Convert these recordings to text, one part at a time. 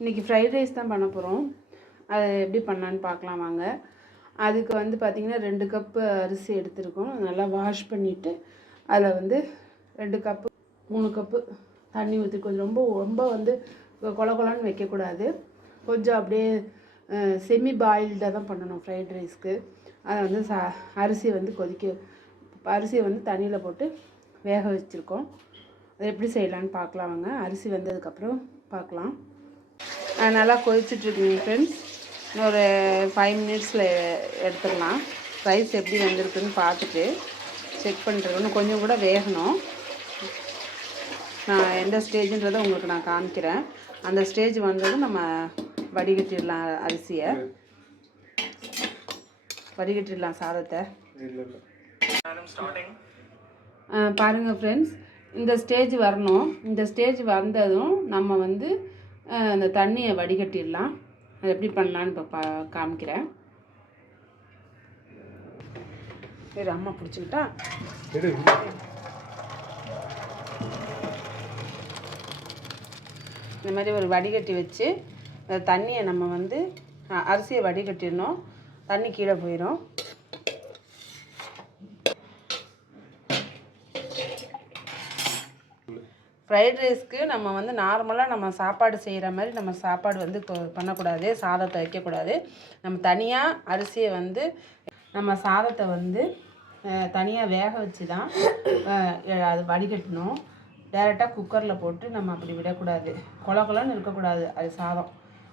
இன்றைக்கி fried rice தான் பண்ண போகிறோம். அதை எப்படி பண்ணலான்னு பார்க்கலாம் வாங்க. அதுக்கு வந்து பார்த்திங்கன்னா 2 கப்பு அரிசி எடுத்துருக்கோம். நல்லா வாஷ் பண்ணிவிட்டு அதில் வந்து 2 கப்பு 3 கப்பு தண்ணி ஊற்றி கொஞ்சம் ரொம்ப வந்து கொல கொலன்னு வைக்கக்கூடாது. கொஞ்சம் அப்படியே செமி பாயில்டாக தான் பண்ணணும் ஃப்ரைட் ரைஸ்க்கு. அதை வந்து அரிசியை வந்து அரிசியை வந்து தண்ணியில் போட்டு வேக வச்சுருக்கோம். அதை எப்படி செய்யலான்னு பார்க்கலாம் வாங்க. அரிசி வந்ததுக்கப்புறம் பார்க்கலாம். நல்லா கொதிச்சுட்ருக்குங்க ஃப்ரெண்ட்ஸ். இன்னொரு 5 மினிட்ஸில் எடுத்துடலாம். ரைஸ் எப்படி வந்திருக்குன்னு பார்த்துட்டு செக் பண்ணிட்டுருக்கணும். கொஞ்சம் கூட வேகணும். நான் எந்த ஸ்டேஜுன்றதை உங்களுக்கு நான் காமிக்கிறேன். அந்த ஸ்டேஜ் வந்ததும் நம்ம வடிகட்டிடலாம். அரிசியை வடிகட்டிடலாம், சாதத்தை. பாருங்கள் ஃப்ரெண்ட்ஸ், இந்த ஸ்டேஜ் வரணும். இந்த ஸ்டேஜ் வந்ததும் நம்ம வந்து அந்த தண்ணியை வடிகட்டிடலாம். அது எப்படி பண்ணலான்னு இப்போ காமிக்கிறேன். சரி, அம்மா பிடிச்சிக்கிட்டா. இந்த மாதிரி ஒரு வடிகட்டி வச்சு அந்த தண்ணியை நம்ம வந்து அரிசியை வடிகட்டிடணும். தண்ணி கீழே போயிடும். ஃப்ரைட் ரைஸ்க்கு நம்ம வந்து நார்மலாக நம்ம சாப்பாடு செய்கிற மாதிரி நம்ம சாப்பாடு வந்து பண்ணக்கூடாது. சாதத்தை வைக்கக்கூடாது. நம்ம தனியாக அரிசியை வந்து நம்ம சாதத்தை வந்து தனியாக வேக வச்சு தான் அது வடிகட்டணும். டைரெக்டாக குக்கரில் போட்டு நம்ம அப்படி விடக்கூடாது. கொலன்னு இருக்கக்கூடாது. அது சாதம்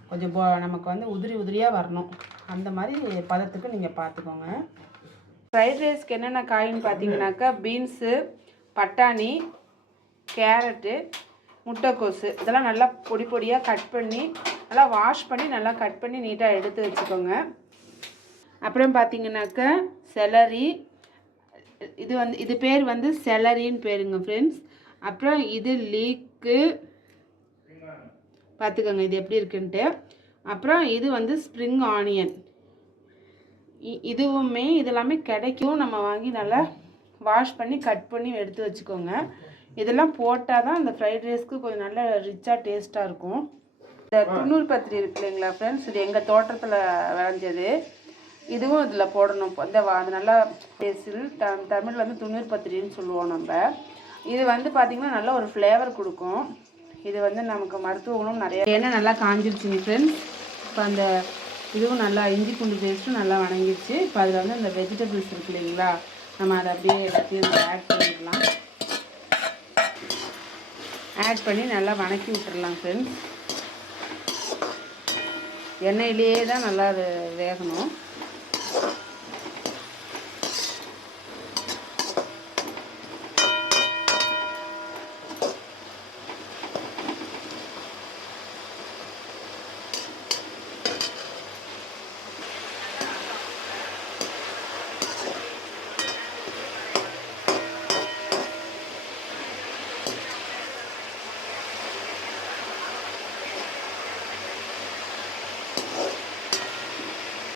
கொஞ்சம் நமக்கு வந்து உதிரியாக வரணும். அந்த மாதிரி பதத்துக்கு நீங்கள் பார்த்துக்கோங்க. ஃப்ரைட் ரைஸ்க்கு என்னென்ன காயின்னு பார்த்தீங்கன்னாக்கா பீன்ஸு, பட்டாணி, கேரட்டு, முட்டைக்கோசு இதெல்லாம் நல்லா பொடியாக கட் பண்ணி நல்லா வாஷ் பண்ணி நல்லா கட் பண்ணி நீட்டாக எடுத்து வச்சுக்கோங்க. அப்புறம் பார்த்திங்கனாக்கா செலரி, இது பேர் வந்து செலரின்னு பேருங்க ஃப்ரெண்ட்ஸ். அப்புறம் இது லீக்கு, பார்த்துக்கோங்க இது எப்படி இருக்குன்ட்டு. அப்புறம் இது வந்து ஸ்ப்ரிங் ஆனியன். இதெல்லாமே கிடைக்கும். நம்ம வாங்கி நல்லா வாஷ் பண்ணி கட் பண்ணி எடுத்து வச்சுக்கோங்க. இதெல்லாம் போட்டால் தான் அந்த ஃப்ரைட் ரைஸ்க்கு கொஞ்சம் நல்ல ரிச்சாக டேஸ்ட்டாக இருக்கும். இந்த துண்ணூறு பத்திரி இருக்கு இல்லைங்களா ஃப்ரெண்ட்ஸ், இது எங்கள் தோட்டத்தில் விளைஞ்சது. இதுவும் இதில் போடணும். அது நல்லா பேசில் தமிழில் வந்து துண்ணூறு பத்திரின்னு சொல்லுவோம் நம்ம. இது வந்து பார்த்திங்கன்னா நல்ல ஒரு ஃப்ளேவர் கொடுக்கும். இது வந்து நமக்கு மருத்துவ குணம் நிறைய. எண்ணெய் நல்லா காஞ்சிருச்சுங்க ஃப்ரெண்ட்ஸ். இப்போ அந்த இதுவும் நல்லா இஞ்சி பூண்டு பேஸ்ட்டும் நல்லா வணங்கிடுச்சு. இப்போ அதில் வந்து அந்த வெஜிடபிள்ஸ் இருக்கு இல்லைங்களா, நம்ம அதை அப்படியே எல்லாத்தையும் ஆட் பண்ணிடலாம். ஆட் பண்ணி நல்லா வணக்கி விட்டுடலாம் ஃப்ரெண்ட்ஸ். எண்ணெயிலேயே தான் நல்லா அது வேகணும்.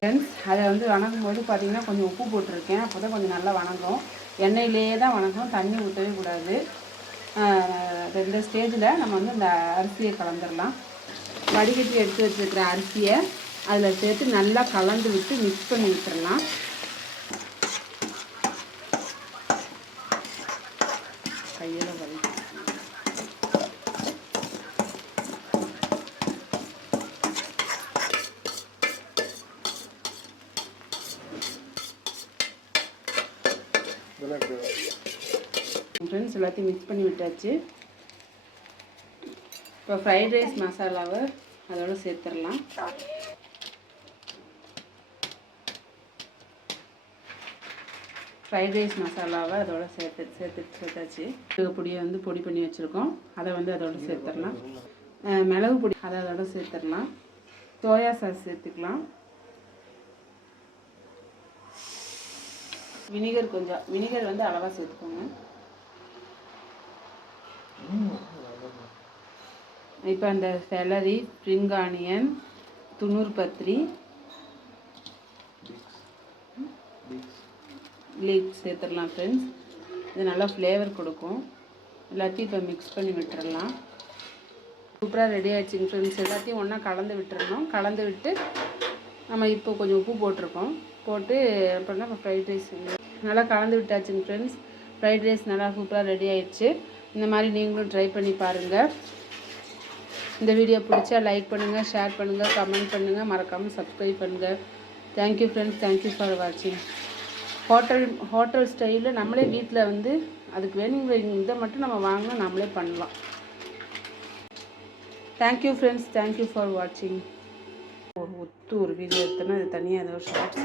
ஃப்ரெண்ட்ஸ், அதை வந்து வணங்கும் போது பார்த்திங்கன்னா கொஞ்சம் உப்பு போட்டிருக்கேன். அப்போ தான் கொஞ்சம் நல்லா வணங்கும். எண்ணெயிலேயே தான் வணங்கும், தண்ணி ஊற்றவே கூடாது. இந்த ஸ்டேஜில் நம்ம வந்து இந்த அரிசியை கலந்துடலாம். வடிகட்டி எடுத்து வச்சுருக்கிற அரிசியை அதில் சேர்த்து நல்லா கலந்து விட்டு மிக்ஸ் பண்ணி விட்டுடலாம். கையில் வலி ஃப்ரெண்ட்ஸ், எல்லாத்தையும் மிக்ஸ் பண்ணி விட்டாச்சு. இப்போ ஃப்ரைட் ரைஸ் மசாலாவை அதோடு சேர்த்துடலாம். ஃப்ரைட் ரைஸ் மசாலாவை அதோடு சேர்த்தாச்சு. மிளகு பொடியை வந்து பொடி பண்ணி வச்சுருக்கோம். அதை வந்து அதோடு சேர்த்துடலாம். மிளகு பொடி அதை அதோட சேர்த்துடலாம். சோயா சாஸ் சேர்த்துக்கலாம். வினிகர் வந்து அளவாக சேர்த்துக்கோங்க. இப்போ அந்த செலரி, ஸ்ப்ரிங் ஆனியன், துண்ணூறு பத்திரி, லீக் சேர்த்துடலாம் ஃப்ரெண்ட்ஸ். இது நல்லா ஃப்ளேவர் கொடுக்கும். எல்லாத்தையும் இப்போ மிக்ஸ் பண்ணி விட்டுறலாம். சூப்பராக ரெடி ஆகிடுச்சிங்க ஃப்ரெண்ட்ஸ். எல்லாத்தையும் ஒன்றா கலந்து விட்டுறணும். கலந்து விட்டு நம்ம இப்போ கொஞ்சம் உப்பு போட்டிருக்கோம். போட்டு அப்புறம் நம்ம ஃப்ரைட் ரைஸ் நல்லா கலந்து விட்டாச்சுங்க ஃப்ரெண்ட்ஸ். ஃப்ரைட் ரைஸ் நல்லா சூப்பராக ரெடி ஆகிடுச்சு. இந்த மாதிரி நீங்களும் ட்ரை பண்ணி பாருங்கள். இந்த வீடியோ பிடிச்சா லைக் பண்ணுங்கள், ஷேர் பண்ணுங்கள், கமெண்ட் பண்ணுங்கள், மறக்காமல் சப்ஸ்கிரைப் பண்ணுங்கள். Thank you friends. தேங்க்யூ ஃபார் வாட்சிங். ஹோட்டல் ஸ்டைலில் நம்மளே வீட்டில் வந்து அதுக்கு வேணுங்கிற இதை மட்டும் நம்ம வாங்கினா நம்மளே பண்ணலாம். Thank you friends. தேங்க்யூ ஃபார் வாட்சிங். ஒரு வீடியோ எடுத்தோன்னா அது தனியாக ஏதோ ஷார்ட்ஸ்